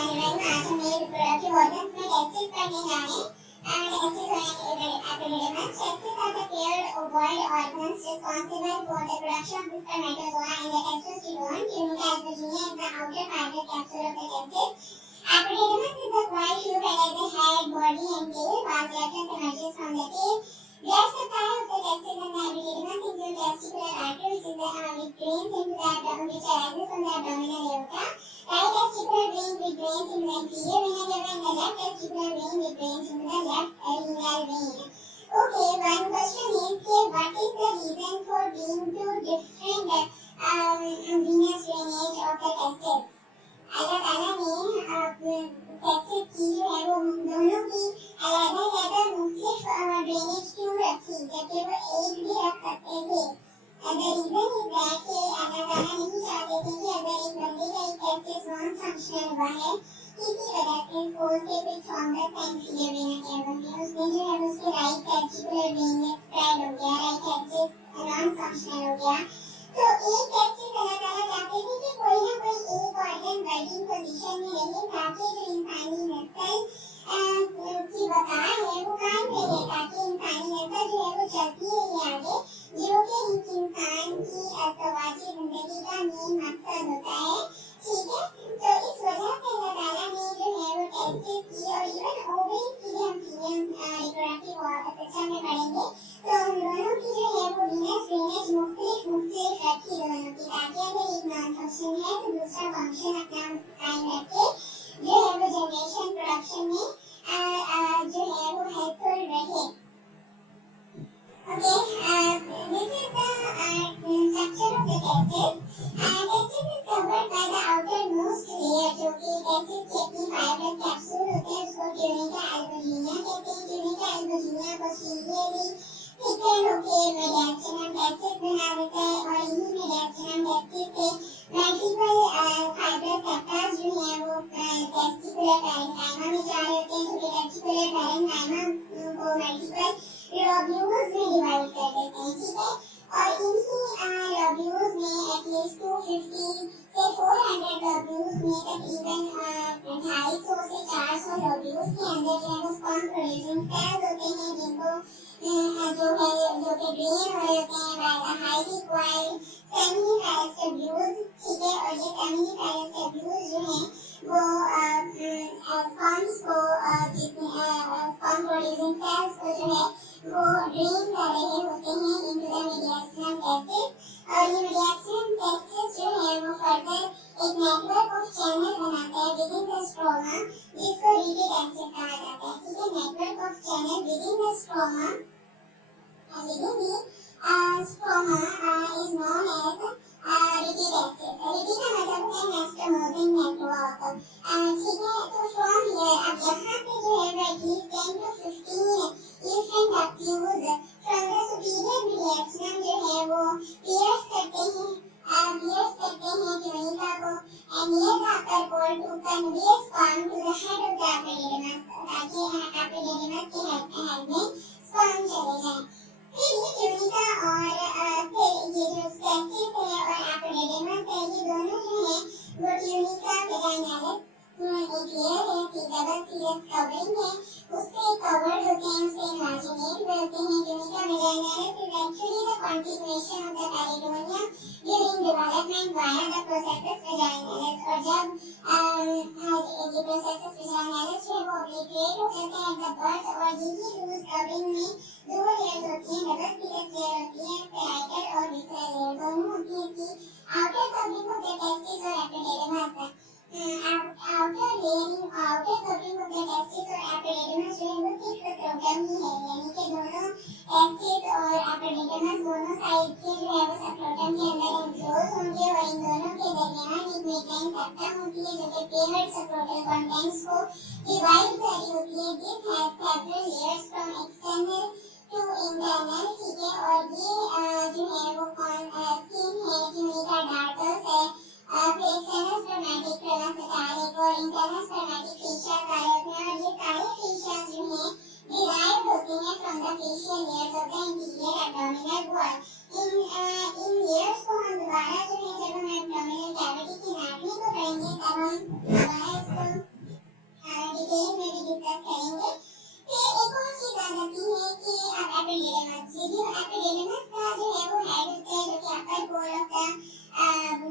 हमारे भाई आज हम ये रिप्रोडक्टिव ऑर्गन्स में टेस्टिस करने जा रहे हैं। टेस्टिस और epididymis testis are the paired ovoid organs responsible for the production of the spermatozoa and the testosterone. Tunica albuginea is the outer fibrous capsule of the testis. Epididymis is the white tube that has a head, body and tail. Vas deferens emerges from the tail. Blood supply of the testis and the epididymis include testicular artery, which drains into the abdomen, which arises from the abdominal aorta. Right testicular vein which drains into the inferior vena cava, and the left testicular vein which drains into the left renal vein. Okay, one question is what is the reason for being two different venous drainage of the testis? अल्लाह ताला ने testis की जो है वो दोनों की अलग-अलग मुख्तलिफ ड्रेनेज क्यों रखी, जबकि वो एक भी रख सकते थे। The reason is that कि अल्लाह ताला नहीं चाहते थे कि अगर एक बंदे का एक टेस्टिस नॉन फंक्शनल हुआ है किसी वजह से उसको उसके कुछ फंगस का इंफीरियर वेना केवा में उसने जो है उसके राइट टेस्टिकुलर वेन में स्प्रेड हो गया, राइट टेस्टिस नॉन फंक्शनल हो गया। तो एक टेस्टिस अल्लाह ताला चाहते थे कि कोई ना कोई एक ऑर्गन वर्किंग पोजीशन में रहे ताकि जो इंसानी नस्ल की बका है वो कायम रहे, ताकि इंसानी नस्ल जो है वो चलती रहे आगे, जो कि एक इंसान की तवाज़ी जिंदगी का मेन मकसद होता है। ठीक है, तो इस वजह से अल्लाह ताला ने जो है वो टेस्टिस की और इवन ओवरीज की भी हम रिप्रोडक्टिव सिस्टम में पढ़ेंगे। तो उन दोनों की जो है वो वीनस ड्रेनेज मुख्तलिफ रखी दोनों की, ताकि अगर एक नॉन फंक्शन है तो दूसरा फंक्शन अपना कायम रखे, जो है वो जनरेशन प्रोडक्शन में जो है वो हेल्पफुल रहे। Okay, this is the structure of the testis. Testis is covered by the outermost layer, जो कि testis की अपनी fibrous capsule होते हैं, उसको tunica albuginea कहते हैं। tunica albuginea posteriorly thickened होके mediastinum testis बना देता है, और यही mediastinum testis से multiple fibrous septa जो हैं वो testicular parenchyma में जा रहे होते हैं, जो कि testicular parenchyma को multiple lobules में डिवाइड कर देते हैं। ठीक है, और इन्हीं lobules में एटलीस्ट 250 से 400 lobules में तकरीबन 250 से 400 lobules के अंदर जो है वो sperm producing cells होते हैं, जिनको जो कि ड्रेन हो रहे होते हैं by the highly coiled seminiferous tubules। ठीक है, और ये seminiferous tubules जो हैं वो sperms को sperm producing cells को जो है वो ड्रेन कर रहे होते हैं into the mediastinum testis, और ये mediastinum testis जो है वो फर्दर एक नेटवर्क ऑफ चैनल बनाता है within the stroma, जिसको रीडी testis कहा जाता है। ठीक है, network of channel within the stroma, within the stroma is known as Reedy testis। Reedy का मतलब है anastomosing network। ठीक है, तो from here अब यहाँ से जो है वो at least 10 to 15 different tubules from the superior mediastinum जो है वो pierce करते हैं tunica को, and near the upper pole to convey sperm to the head of the epididymis, ताकि epididymis के head में sperm चले जाएं। फिर ये tunica और फिर ये जो testis है और epididymis है, ये दोनों जो हैं वो tunica vaginalis एक लेयर है, डबल सीरियस कवरिंग है, उससे कवर्ड होते हैं, उससे इमेजिनेट होते हैं। tunica vaginalis is actually the continuation of the peritoneum during development via the processus vaginalis, और जब ये processus vaginalis जो है वो obliterate हो जाते हैं at the birth, और यही लूज कवरिंग में दो लेयर्स होती हैं, डबल सीरियस लेयर होती है, पैराइटल और विसरल लेयर दोनों होती हैं कि outer covering of the testis और epididymis outer covering of the testis और epididymis जो है वो थिक स्क्रोटम ही है, यानी कि दोनों testis और epididymis दोनों साइड के जो है वो स्क्रोटम के अंदर एनक्लोज होंगे, और इन दोनों के दरमियान एक मिडलाइन सेप्टम होती है जो कि पेयर्ड स्क्रोटल कंटेंट्स को डिवाइड कर रही होती है। This has several layers from external to internal. ठीक है, और ये जो है वो स्किन है, tunica dartos है, फिर एक्सटर्नल स्पर्मेटिक प्रोनासिटालिक और इंटरनल स्पर्मेटिक फेशिया वाले होते हैं, और ये सारे फेशिया जो हैं डिराइव्ड होते हैं from the facial layers of the interior abdominal wall. In layers को हम दोबारा जो है जब हम एब्डोमिनल कैविटी की एनाटॉमी को पढ़ेंगे तब हम दोबारा इसको डिटेल में भी डिस्कस करेंगे। फिर एक और चीज आ जाती है कि अब एपिडिडमस, जो एपिडिडमस का जो है वो हेड होता है, जो कि upper pole of the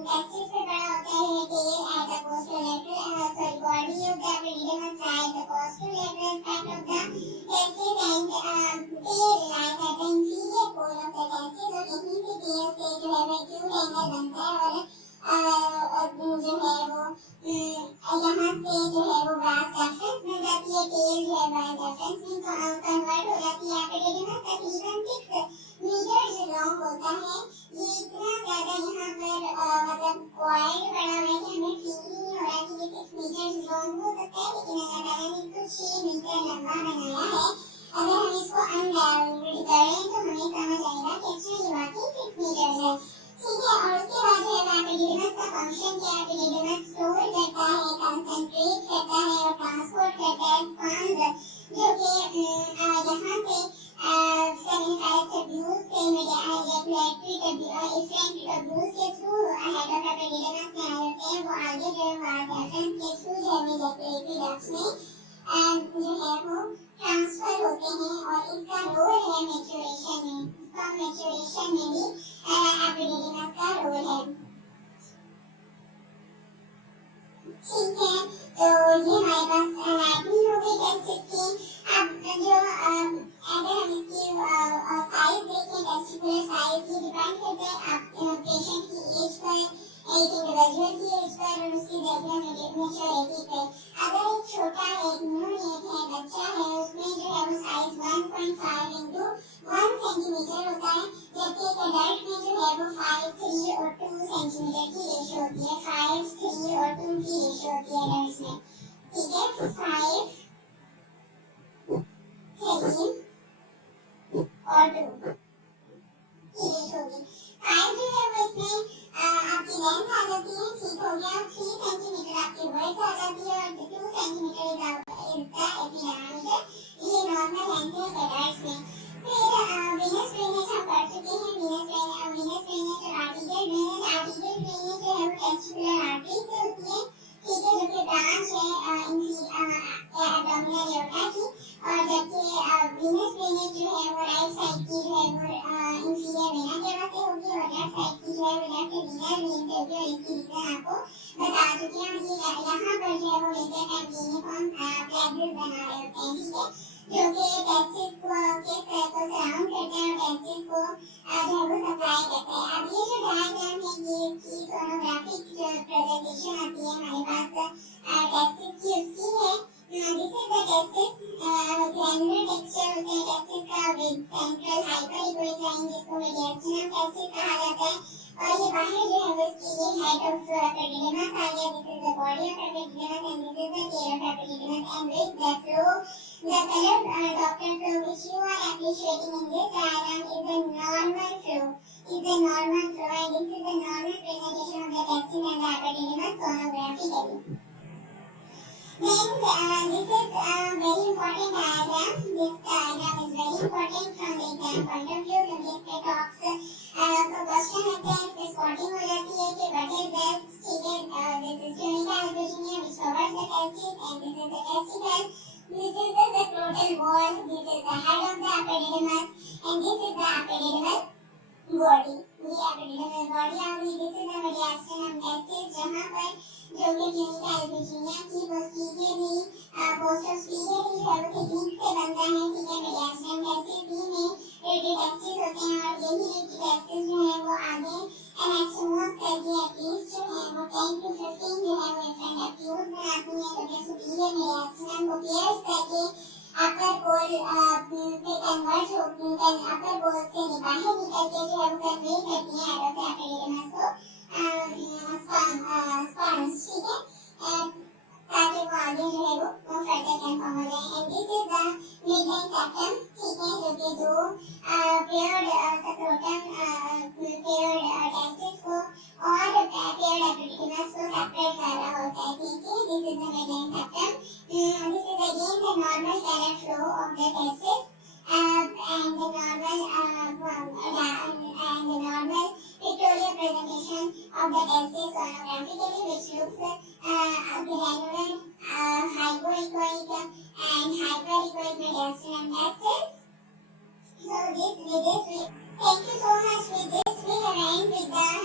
testis पे पड़ा होता है। Tail at the posterolateral sorry body of the epididymis lies the posterolateral part of the testis and tail lies at the inferior pole of the testis. और यहीं से tell से जो है वो एक्यूट एंगल बनता है और जो है वो यहाँ से जो है वो वास रेफरेंस मिल जाती है। टेल जो है वास रेफरेंस में कन्वर्ट हो जाती है। एपिडिडमस तकरीबन 6 मीटर लॉन्ग होता है। ये इतना ज्यादा यहाँ पर मतलब वाइड बड़ा हुआ है कि हमें फील ही नहीं हो रहा कि ये 6 मीटर लॉन्ग हो सकता है, लेकिन अल्लाह ताला ने इसको 6 मीटर लंबा बनाया है। अगर हम इसको अनराउंड करें तो हमें समझ आएगा कि अच्छा ये वाकई 6 मीटर है। ठीक है, और उसके बाद जो है एपिडिडमस का फंक्शन क्या है? एपिडिडमस स्टोर करता है, कंसंट्रेट करता है और ट्रांसपोर्ट करता है स्पॉन्ज, जो कि यहाँ से सेमिनिफाइड ट्यूब्यूल्स से एजेकुलेटरी इफरेंट ट्यूब्यूल्स के थ्रू हेड ऑफ एपिडिडमस में आए होते हैं। वो आगे जो है वास रेफरेंस के थ्रू जो है एजेकुलेटरी डक्ट्स में जो है वो ट्रांसफर होते हैं। और इसका रोल है मैच्योरेशन में, स्पर्म मैच्योरेशन में भी एपिडिडमस का रोल है। ठीक है, तो ये हमारे पास एनाटॉमी हो गई टेस्टिस की। अब जो अगर हम इसकी साइज देखें, टेस्टिकुलर साइज ये डिपेंड करता है आप पेशेंट की एज पर, एक इंडिविजुअल की एज पर और उसकी मैच्योरिटी पे। अगर एक छोटा एक न्यूनेट है, बच्चा है, उसमें जो है वो साइज 1.5 into 1 सेंटीमीटर होता है, जबकि एक एडल्ट में जो है वो 5, 3 और 2 सेंटीमीटर की रेशियो होती है। 5, 3 और 2 की रेशियो होती है एडल्ट्स में। ठीक है, 5, 3 और 2 की रेशियो होगी। 5 जो है वो इसमें आपकी लेंथ आ जाती है, ठीक हो गया। 3 सेंटीमीटर आपकी वर्थ आ जाती है और 2 सेंटीमीटर इज द एपिडायमीटर। ये नॉर्मल लेंथ है एडल्ट्स में। फिर वेनस ड्रेनेज हम पढ़ चुके हैं। वेनस ड्रेनेज और आर्टीरियल ड्रेनेज जो है वो टेस्टिकुलर आर्टरी से होती है। ठीक है, जो कि ब्रांच है एब्डोमिनल एओर्टा की। और जबकि वेनस ड्रेनेज जो है वो राइट साइड की जो है वो इंफीरियर वेना केवा से होगी और लेफ्ट साइड की जो है वो लेफ्ट रीनल वेन से होगी। और इसकी रीजन आपको बता चुके हैं। ये यहाँ पर जो है वो मेजर टाइम यूनिफॉर्म प्लेक्सेस बना रहे होते हैं। ठीक है, जो कि टेस्टिस को के को सराउंड करते हैं और टेस्टिस को जो है वो सप्लाई करते हैं। अब ये जो डायग्राम है ये इसकी सोनोग्राफिक प्रेजेंटेशन आती है हमारे पास टेस्टिस की, उसकी है। This is the testis, granular texture होते हैं टेस्टिस का with central hyper echoic line, जिसको मीडियस्टिनम टेस्टिस कहा जाता है। और ये बाहर जो है वो इसकी ये हेड ऑफ एपिडिडमस आ गया। This is the body of epididymis and this is the tail of epididymis and with the flow, the color Dr. flow which you are appreciating in this diagram is the normal flow, and this is the normal presentation of the testis and the epididymis sonographically. Then this is a very important diagram. This diagram is very important from the exam point of view, क्योंकि इसके talks का question आता है, इसमें spotting हो जाती है कि what is this. ठीक है, this is tunica albuginea which covers the testis and this is the testicle. This is the scrotal wall, this is the head of the epididymis and this is the epididymal body. ये epididymal body आ गई। This is the mediastinum testis, जहाँ पर जो कि tunica albuginea की posteriorly posteriorly जो है वो technique से बनता है। ठीक है, mediastinum testis में रेडी testis होते हैं और यही रेडी testis जो है वो आगे anastomose करके एटलीस्ट जो है वो 10 to 15 जो है वो different tubes बनाती हैं, जो कि superior mediastinum को pierce करके अपर पोल पे कन्वर्ट होती है। अपर पोल से बाहर निकल के जो है वो कन्वे करती है हेड ऑफ एपिडिडमस को स्पर्म्स। ठीक है, ताकि वो आगे जो है वो फर्दर कन्फर्म हो जाए। And this is the midline septum. ठीक है, जो कि दो पेयर्ड स्क्रोटम पेयर्ड टेस्टिस को और पेयर्ड एपिडिडमस को सेपरेट कर रहा होता है। ठीक है, this is the midline septum. This is again the normal color flow of the testis and the normal pictorial presentation of the testis sonographically, which looks granular hypoechoic and acids. So this with this we thank you so much. With this we have end with the